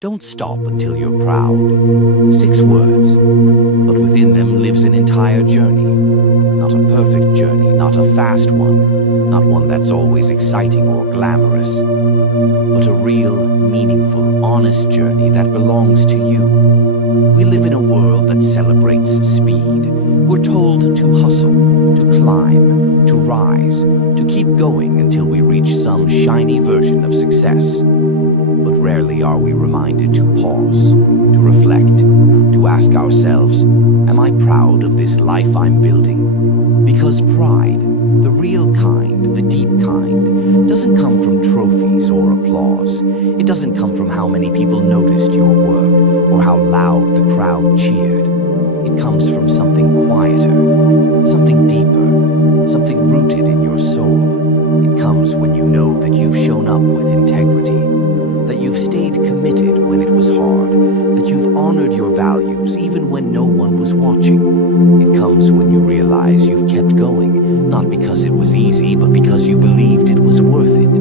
Don't stop until you're proud. 6 words, but within them lives an entire journey. Not a perfect journey, not a fast one, not one that's always exciting or glamorous, but a real, meaningful, honest journey that belongs to you. We live in a world that celebrates speed. We're told to hustle, to climb, to rise, to keep going until we reach some shiny version of success. But rarely are we reminded to pause, to reflect, to ask ourselves, am I proud of this life I'm building? Because pride, the real kind, the deep kind, doesn't come from trophies or applause. It doesn't come from how many people noticed your work or how loud the crowd cheered. It comes from something quieter, something deeper, something rooted in your soul. It comes when you know that you've shown up with integrity, that you've stayed committed when it was hard, that you've honored your values even when no one was watching. It comes when you realize you've kept going, not because it was easy, but because you believed it was worth it.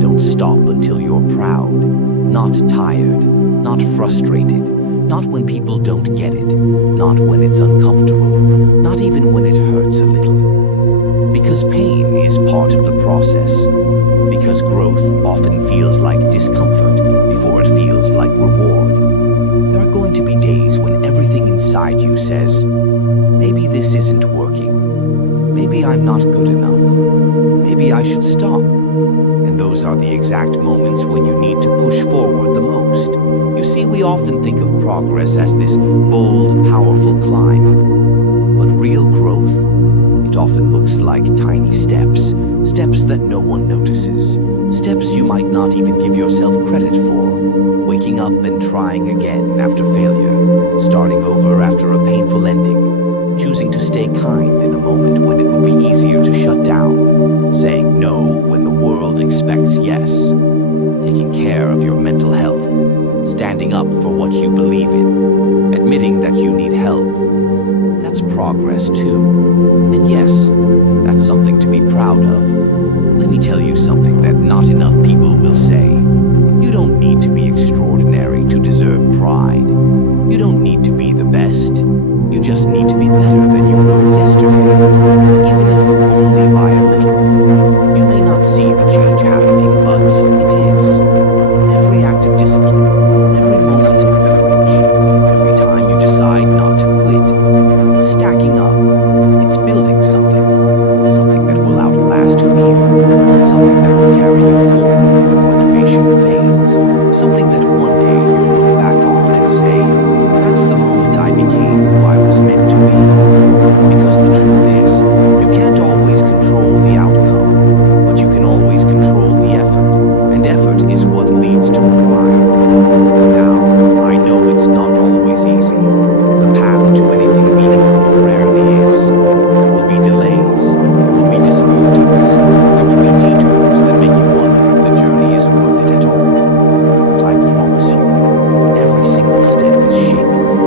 Don't stop until you're proud, not tired, not frustrated, not when people don't get it, not when it's uncomfortable, not even when it hurts a little. Because pain is part of the process. Because growth often feels like discomfort before it feels like reward. There are going to be days when everything inside you says, maybe this isn't working. Maybe I'm not good enough. Maybe I should stop. And those are the exact moments when you need to push forward the most. You see, we often think of progress as this bold, powerful climb. But real growth, it often looks like tiny steps. Steps that no one notices. Steps you might not even give yourself credit for. Waking up and trying again after failure. Starting over after a painful ending. Choosing to stay kind in a moment when it would be easier to shut down. Saying no when the world expects yes. Taking care of your mental health. Standing up for what you believe in. Admitting that you need help. That's progress too. And yes, that's something to be proud of. Let me tell you something that not enough people will say. You don't need to be extraordinary to deserve pride. You don't need to be the best. You just need to be better than you were yesterday. Even if only by a little. You may not see the change happening, but it is. Every act of discipline, every moment of courage, every time you decide not to quit, it's stacking up. It's building something. Something that will outlast fear. Something that will carry you forward when motivation fades. Something that one day you'll look back on and say, that's the moment I became who I was meant to be. Because the truth is, you can't always control the outcome, but you can always control the effort. And effort is what leads to pride. Now, I know it's not always easy. The path to anything meaningful rarely is. There will be delays. There will be disappointments. There will be detours that make you wonder if the journey is worth it at all. But I promise you, every single step is shaping you.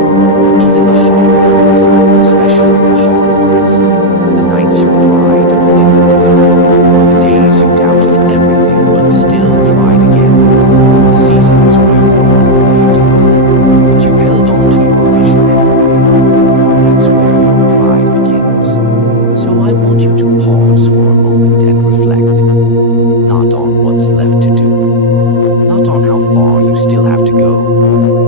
Even the hard ones, especially the hard ones. The nights you cried but didn't quit. The days you doubted everything but still tried again. The seasons where no one believed in you, but you held on to your vision anyway. That's where your pride begins. So I want you to pause for a moment and reflect. Not on what's left to do. Not on how far you still have to go,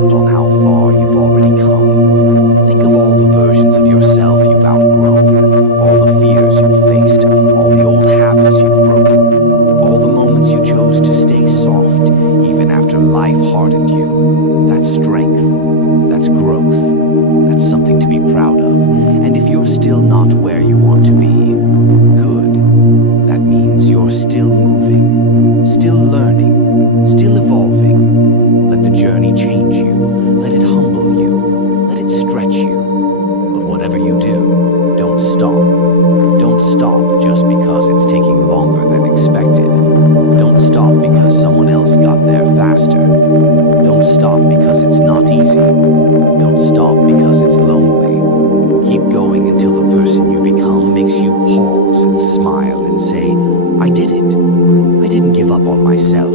but on how far you've already come. Think of all the versions of yourself you've outgrown, all the fears you've faced, all the old habits you've broken, all the moments you chose to stay soft, even after life hardened you. That's strength. That's growth. That's something to be proud of. And if you're still not where you want to be, good. That means you're still moving, still learning, still evolving. Let the journey change you. Let it humble you. Let it stretch you. But whatever you do, don't stop. Don't stop just because it's taking longer than expected. Don't stop because someone else got there faster. Don't stop because it's not easy. Don't stop because it's lonely. Keep going until the person you become makes you pause and smile and say, I did it. I didn't give up on myself.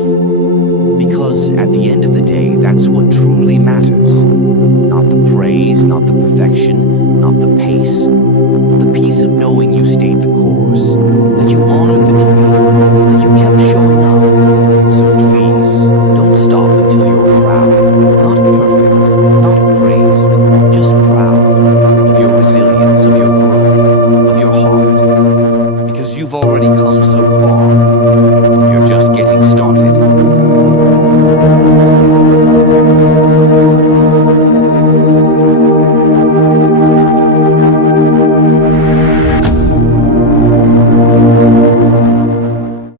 Because At the end of the day, that's what truly matters. Not the praise, not the perfection, not the pace, but the peace of knowing you stayed the course, that you honored the dream